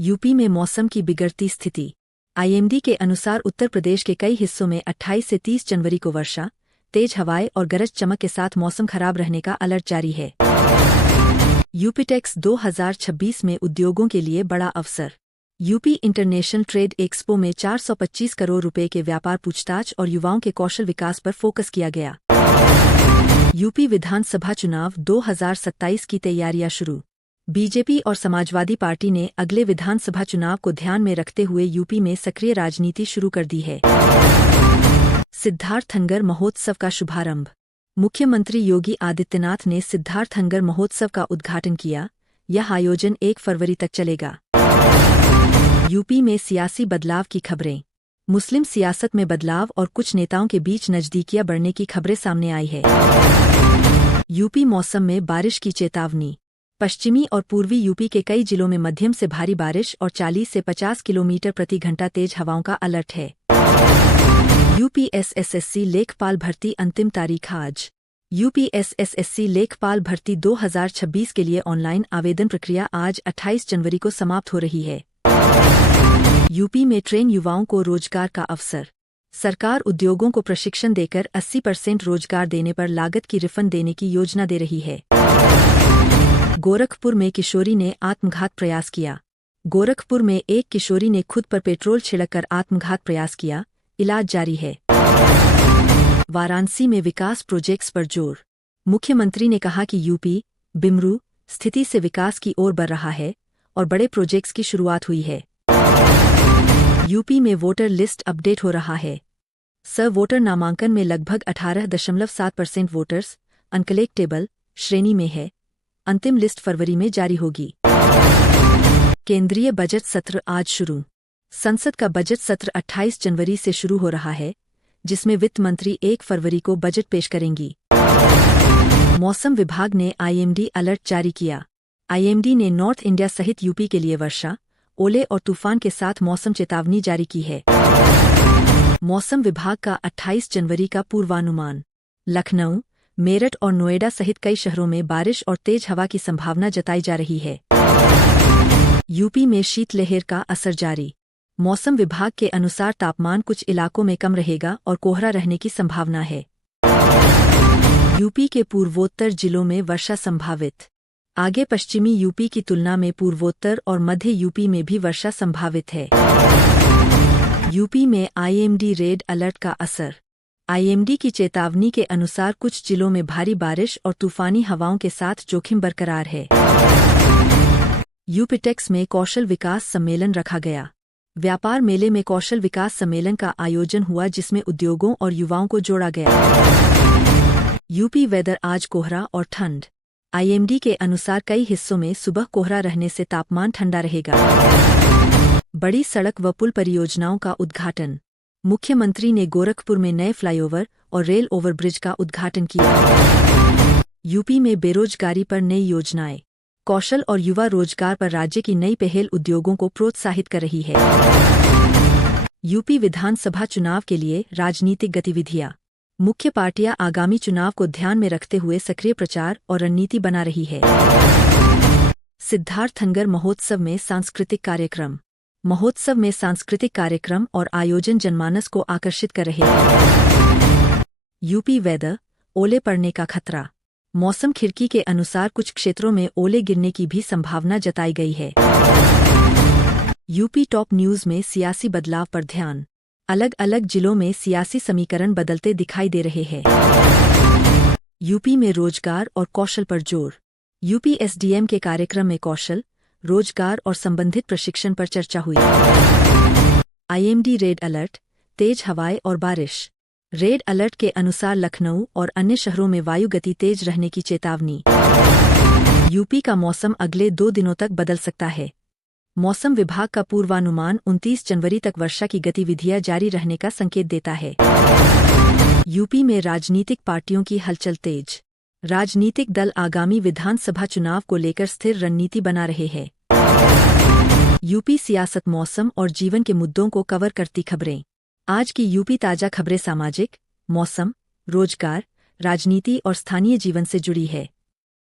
UP में मौसम की बिगड़ती स्थिति। आईएमडी के अनुसार उत्तर प्रदेश के कई हिस्सों में 28 से 30 जनवरी को वर्षा, तेज हवाएं और गरज चमक के साथ मौसम खराब रहने का अलर्ट जारी है। यूपीटेक्स 2026 में उद्योगों के लिए बड़ा अवसर। यूपी इंटरनेशनल ट्रेड एक्सपो में 425 करोड़ रुपए के व्यापार पूछताछ और युवाओं के कौशल विकास पर फोकस किया गया। यूपी विधानसभा चुनाव 2027 की तैयारियां शुरू। बीजेपी और समाजवादी पार्टी ने अगले विधानसभा चुनाव को ध्यान में रखते हुए यूपी में सक्रिय राजनीति शुरू कर दी है। सिद्धार्थनगर महोत्सव का शुभारंभ। मुख्यमंत्री योगी आदित्यनाथ ने सिद्धार्थनगर महोत्सव का उद्घाटन किया। यह आयोजन 1 फरवरी तक चलेगा। यूपी में सियासी बदलाव की खबरें। मुस्लिम सियासत में बदलाव और कुछ नेताओं के बीच नजदीकियां बढ़ने की खबरें सामने आई है। यूपी मौसम में बारिश की चेतावनी। पश्चिमी और पूर्वी यूपी के कई जिलों में मध्यम से भारी बारिश और 40 से 50 किलोमीटर प्रति घंटा तेज हवाओं का अलर्ट है। यूपीएसएसएससी लेखपाल भर्ती अंतिम तारीख आज। यूपीएसएसएससी लेखपाल भर्ती 2026 के लिए ऑनलाइन आवेदन प्रक्रिया आज 28 जनवरी को समाप्त हो रही है। यूपी में ट्रेन युवाओं को रोजगार का अवसर। सरकार उद्योगों को प्रशिक्षण देकर 80% रोजगार देने पर लागत की रिफंड देने की योजना दे रही है। गोरखपुर में किशोरी ने आत्मघात प्रयास किया। गोरखपुर में एक किशोरी ने खुद पर पेट्रोल छिड़ककर आत्मघात प्रयास किया। इलाज जारी है। वाराणसी में विकास प्रोजेक्ट्स पर जोर। मुख्यमंत्री ने कहा कि यूपी बिमरू स्थिति से विकास की ओर बढ़ रहा है और बड़े प्रोजेक्ट्स की शुरुआत हुई है। यूपी में वोटर लिस्ट अपडेट हो रहा है। वोटर नामांकन में लगभग 18.7% वोटर्स अनकलेक्टेबल श्रेणी में है। अंतिम लिस्ट फरवरी में जारी होगी। केंद्रीय बजट सत्र आज शुरू। संसद का बजट सत्र 28 जनवरी से शुरू हो रहा है, जिसमें वित्त मंत्री 1 फरवरी को बजट पेश करेंगी। मौसम विभाग ने आईएमडी अलर्ट जारी किया। आईएमडी ने नॉर्थ इंडिया सहित यूपी के लिए वर्षा, ओले और तूफान के साथ मौसम चेतावनी जारी की है। मौसम विभाग का 28 जनवरी का पूर्वानुमान। लखनऊ, मेरठ और नोएडा सहित कई शहरों में बारिश और तेज हवा की संभावना जताई जा रही है। यूपी में शीतलहर का असर जारी। मौसम विभाग के अनुसार तापमान कुछ इलाकों में कम रहेगा और कोहरा रहने की संभावना है। यूपी के पूर्वोत्तर जिलों में वर्षा संभावित। आगे पश्चिमी यूपी की तुलना में पूर्वोत्तर और मध्य यूपी में भी वर्षा संभावित है। यूपी में आईएमडी रेड अलर्ट का असर। आईएमडी की चेतावनी के अनुसार कुछ जिलों में भारी बारिश और तूफानी हवाओं के साथ जोखिम बरकरार है। यूपीटेक्स में कौशल विकास सम्मेलन रखा गया। व्यापार मेले में कौशल विकास सम्मेलन का आयोजन हुआ, जिसमें उद्योगों और युवाओं को जोड़ा गया। यूपी वेदर आज कोहरा और ठंड। आईएमडी के अनुसार कई हिस्सों में सुबह कोहरा रहने से तापमान ठंडा रहेगा। बड़ी सड़क व पुल परियोजनाओं का उद्घाटन। मुख्यमंत्री ने गोरखपुर में नए फ्लाईओवर और रेल ओवरब्रिज का उद्घाटन किया। यूपी में बेरोजगारी पर नई योजनाएं। कौशल और युवा रोजगार पर राज्य की नई पहल उद्योगों को प्रोत्साहित कर रही है। यूपी विधानसभा चुनाव के लिए राजनीतिक गतिविधियां। मुख्य पार्टियां आगामी चुनाव को ध्यान में रखते हुए सक्रिय प्रचार और रणनीति बना रही है। सिद्धार्थनगर महोत्सव में सांस्कृतिक कार्यक्रम। महोत्सव में सांस्कृतिक कार्यक्रम और आयोजन जनमानस को आकर्षित कर रहे हैं। यूपी वेदर, ओले पड़ने का खतरा। मौसम खिड़की के अनुसार कुछ क्षेत्रों में ओले गिरने की भी संभावना जताई गई है। यूपी टॉप न्यूज में सियासी बदलाव पर ध्यान। अलग अलग जिलों में सियासी समीकरण बदलते दिखाई दे रहे हैं। यूपी में रोजगार और कौशल पर जोर। यूपी एसडीएम के कार्यक्रम में कौशल, रोजगार और संबंधित प्रशिक्षण पर चर्चा हुई। आईएमडी रेड अलर्ट, तेज हवाएं और बारिश। रेड अलर्ट के अनुसार लखनऊ और अन्य शहरों में वायु गति तेज रहने की चेतावनी। यूपी का मौसम अगले 2 दिनों तक बदल सकता है। मौसम विभाग का पूर्वानुमान 29 जनवरी तक वर्षा की गतिविधियां जारी रहने का संकेत देता है। यूपी में राजनीतिक पार्टियों की हलचल तेज। राजनीतिक दल आगामी विधानसभा चुनाव को लेकर स्थिर रणनीति बना रहे हैं। यूपी सियासत, मौसम और जीवन के मुद्दों को कवर करती खबरें। आज की यूपी ताजा खबरें सामाजिक, मौसम, रोजगार, राजनीति और स्थानीय जीवन से जुड़ी है।